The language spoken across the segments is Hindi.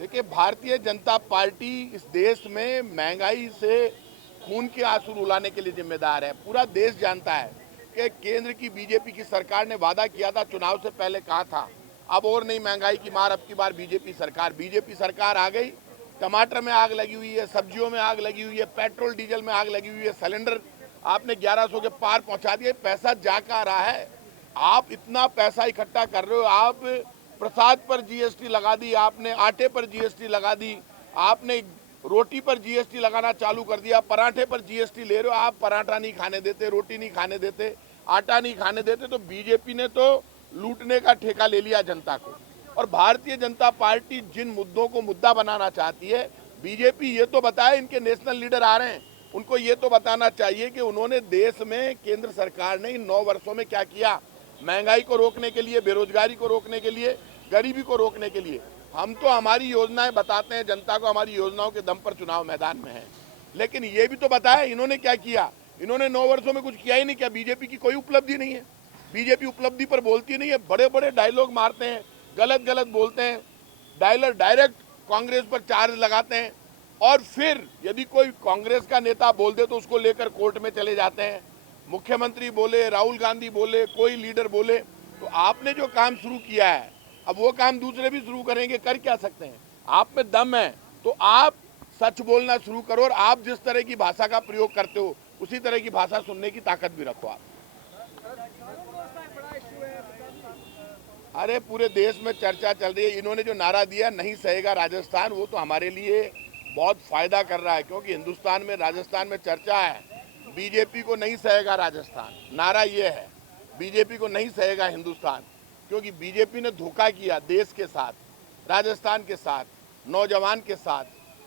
देखिए, भारतीय जनता पार्टी इस देश में महंगाई से खून के आंसू रुलाने के लिए जिम्मेदार है। पूरा देश जानता है कि केंद्र की बीजेपी की सरकार ने वादा किया था, चुनाव से पहले कहा था अब और नहीं महंगाई की मार, अब की बार बीजेपी सरकार आ गई। टमाटर में आग लगी हुई है, सब्जियों में आग लगी हुई है, पेट्रोल डीजल में आग लगी हुई है, सिलेंडर आपने 1100 के पार पहुंचा दिया। पैसा जा कहाँ रहा है? आप इतना पैसा इकट्ठा कर रहे हो, आप प्रसाद पर जीएसटी लगा दी, आपने आटे पर जीएसटी लगा दी, आपने रोटी पर जीएसटी लगाना चालू कर दिया, पराठे पर जीएसटी ले रहे हो। आप पराठा नहीं खाने देते, रोटी नहीं खाने देते, आटा नहीं खाने देते, तो बीजेपी ने तो लूटने का ठेका ले लिया जनता को। और भारतीय जनता पार्टी जिन मुद्दों को मुद्दा बनाना चाहती है, बीजेपी ये तो बताए, इनके नेशनल लीडर आ रहे हैं, उनको ये तो बताना चाहिए कि उन्होंने देश में, केंद्र सरकार ने इन 9 वर्षों में क्या किया, महंगाई को रोकने के लिए, बेरोजगारी को रोकने के लिए, गरीबी को रोकने के लिए। हम तो हमारी योजनाएं बताते हैं जनता को, हमारी योजनाओं के दम पर चुनाव मैदान में है, लेकिन ये भी तो बताए इन्होंने क्या किया। इन्होंने 9 वर्षों में कुछ किया ही नहीं। क्या बीजेपी की कोई उपलब्धि नहीं है? बीजेपी उपलब्धि पर बोलती नहीं है, बड़े बड़े डायलॉग मारते हैं, गलत गलत बोलते हैं, डायरेक्ट कांग्रेस पर चार्ज लगाते हैं, और फिर यदि कोई कांग्रेस का नेता बोल दे तो उसको लेकर कोर्ट में चले जाते हैं। मुख्यमंत्री बोले, राहुल गांधी बोले, कोई लीडर बोले, तो आपने जो काम शुरू किया है, अब वो काम दूसरे भी शुरू करेंगे, कर क्या सकते हैं? आप में दम है तो आप सच बोलना शुरू करो, और आप जिस तरह की भाषा का प्रयोग करते हो उसी तरह की भाषा सुनने की ताकत भी रखो आप। अरे पूरे देश में चर्चा चल रही है। इन्होंने जो नारा दिया, नहीं सहेगा राजस्थान, वो तो हमारे लिए बहुत फायदा कर रहा है, क्योंकि हिंदुस्तान में, राजस्थान में चर्चा है बीजेपी को नहीं सहेगा राजस्थान। नारा ये है, बीजेपी को नहीं सहेगा हिंदुस्तान, क्योंकि बीजेपी ने धोखा किया देश के साथ, राजस्थान के साथ, नौजवान के साथ,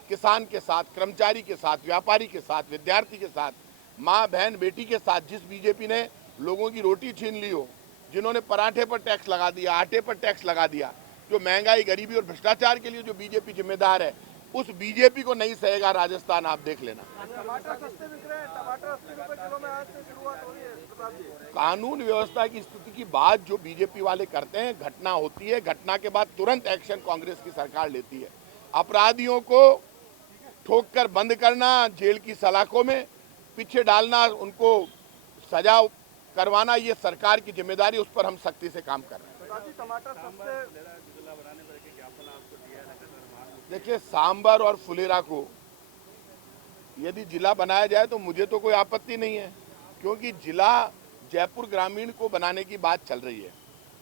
किसान के साथ, कर्मचारी के साथ, व्यापारी के साथ, विद्यार्थी के साथ, माँ बहन बेटी के साथ। जिस बीजेपी ने लोगों की रोटी छीन ली हो, जिन्होंने पराठे पर टैक्स लगा दिया, आटे पर टैक्स लगा दिया, जो महंगाई, गरीबी और भ्रष्टाचार के लिए जो बीजेपी जिम्मेदार है, उस बीजेपी को नहीं सहेगा राजस्थान, आप देख लेना। टमाटर सस्ते बिक रहे हैं, टमाटर 80 रुपए किलो में आज से शुरुआत हो रही है प्रताप जी। कानून व्यवस्था की स्थिति की बात जो बीजेपी वाले करते हैं, घटना होती है, घटना के बाद तुरंत एक्शन कांग्रेस की सरकार लेती है। अपराधियों को ठोक कर बंद करना, जेल की सलाखों में पीछे डालना, उनको सजा करवाना, ये सरकार की जिम्मेदारी, उस पर हम सख्ती से काम कर रहे हैं। प्रताप जी, टमाटर सस्ते। देखिए, सांबर और फुलेरा को यदि जिला बनाया जाए तो मुझे तो कोई आपत्ति नहीं है, क्योंकि जिला जयपुर ग्रामीण को बनाने की बात चल रही है।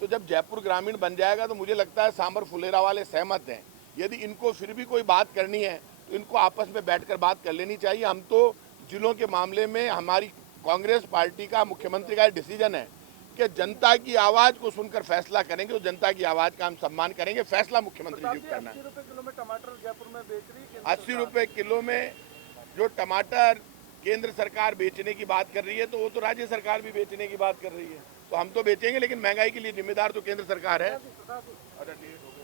तो जब जयपुर ग्रामीण बन जाएगा तो मुझे लगता है सांबर फुलेरा वाले सहमत हैं। यदि इनको फिर भी कोई बात करनी है तो इनको आपस में बैठकर बात कर लेनी चाहिए। हम तो जिलों के मामले में, हमारी कांग्रेस पार्टी का, मुख्यमंत्री का डिसीजन है कि जनता की आवाज़ को सुनकर फैसला करेंगे, तो जनता की आवाज़ का हम सम्मान करेंगे। फैसला मुख्यमंत्री जी को करना है। 80 रुपए किलो में टमाटर जयपुर में बेच रही है। 80 रुपये किलो में जो टमाटर केंद्र सरकार बेचने की बात कर रही है, तो वो तो राज्य सरकार भी बेचने की बात कर रही है। तो हम तो बेचेंगे, लेकिन महंगाई के लिए जिम्मेदार तो केंद्र सरकार है। प्रताप जी, अच्छा, ठीक है।